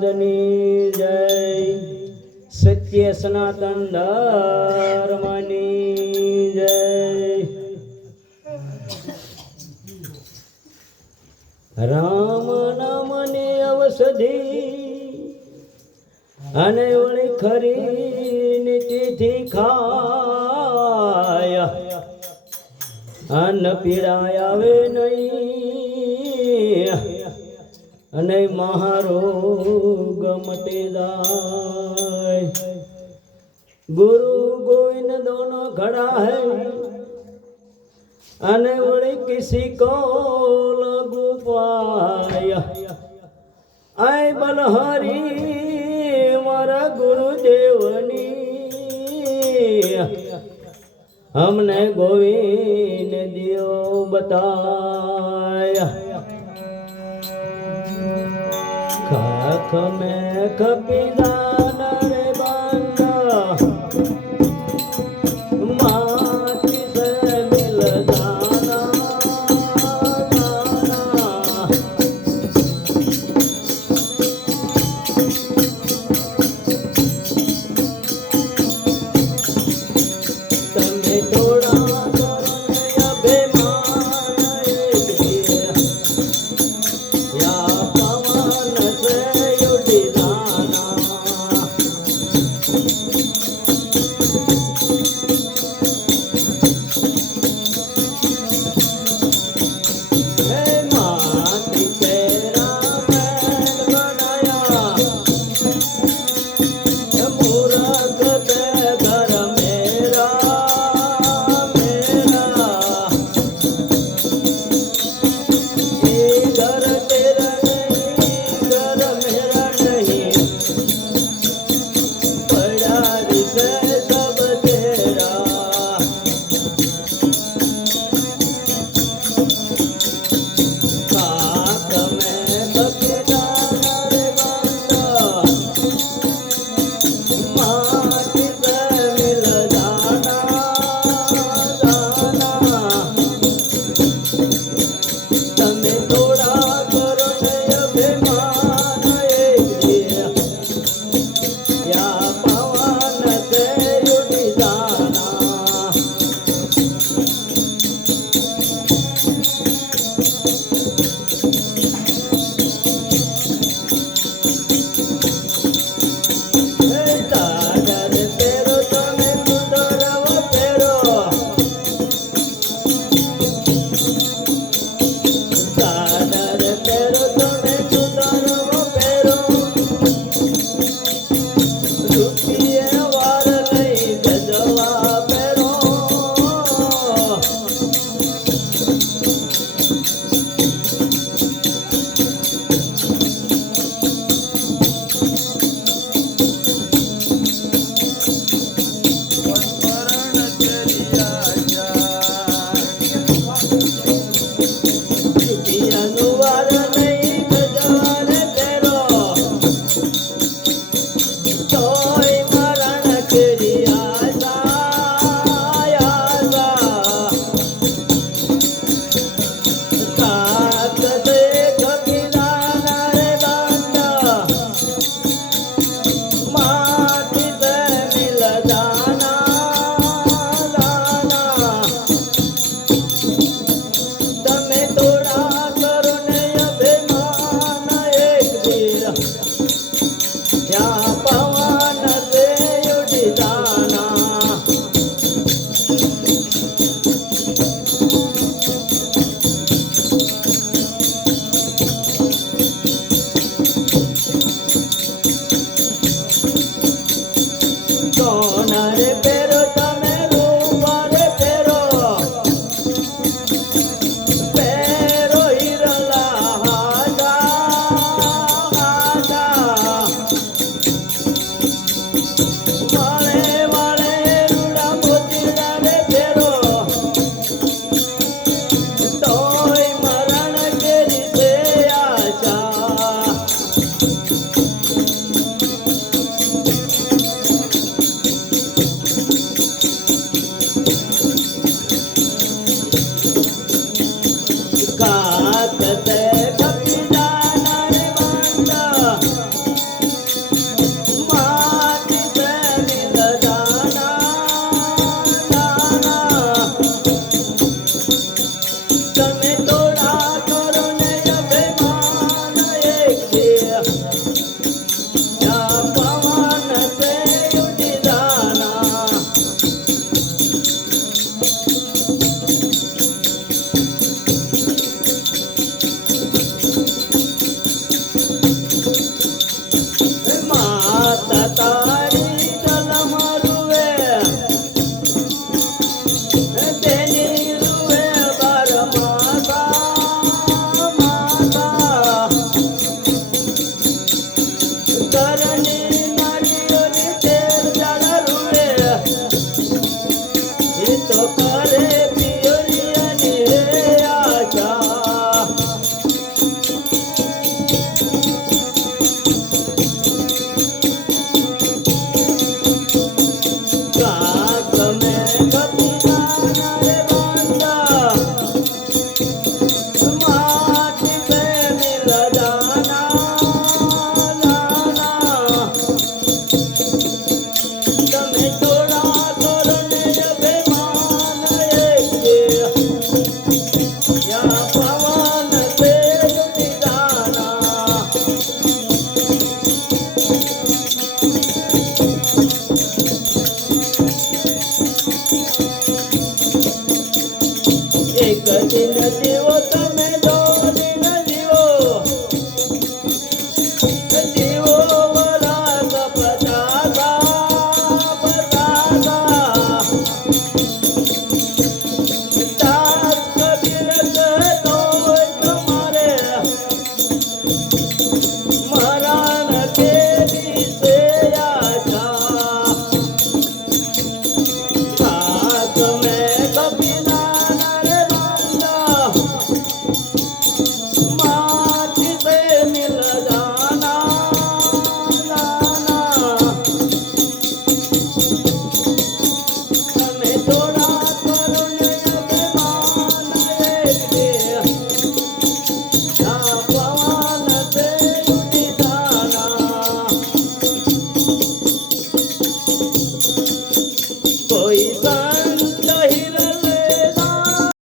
મહારાજની જય. સત્ય સનાતન ધર્મની જય. રામ નામની અવસધિ અને ઓળી ખરી તિથિ ખાય. અન્ન પીડાય આવે નહીં. અને મહારો ગમટે જાય. ગુરુ ગોવિંદ દોનો ખડા હે. અને વળી કિસી કો લગુ પાય આય બલહરી મારા ગુરુદેવની. હમને ગોવિંદ દિયો બતા કખ મેં કપિલા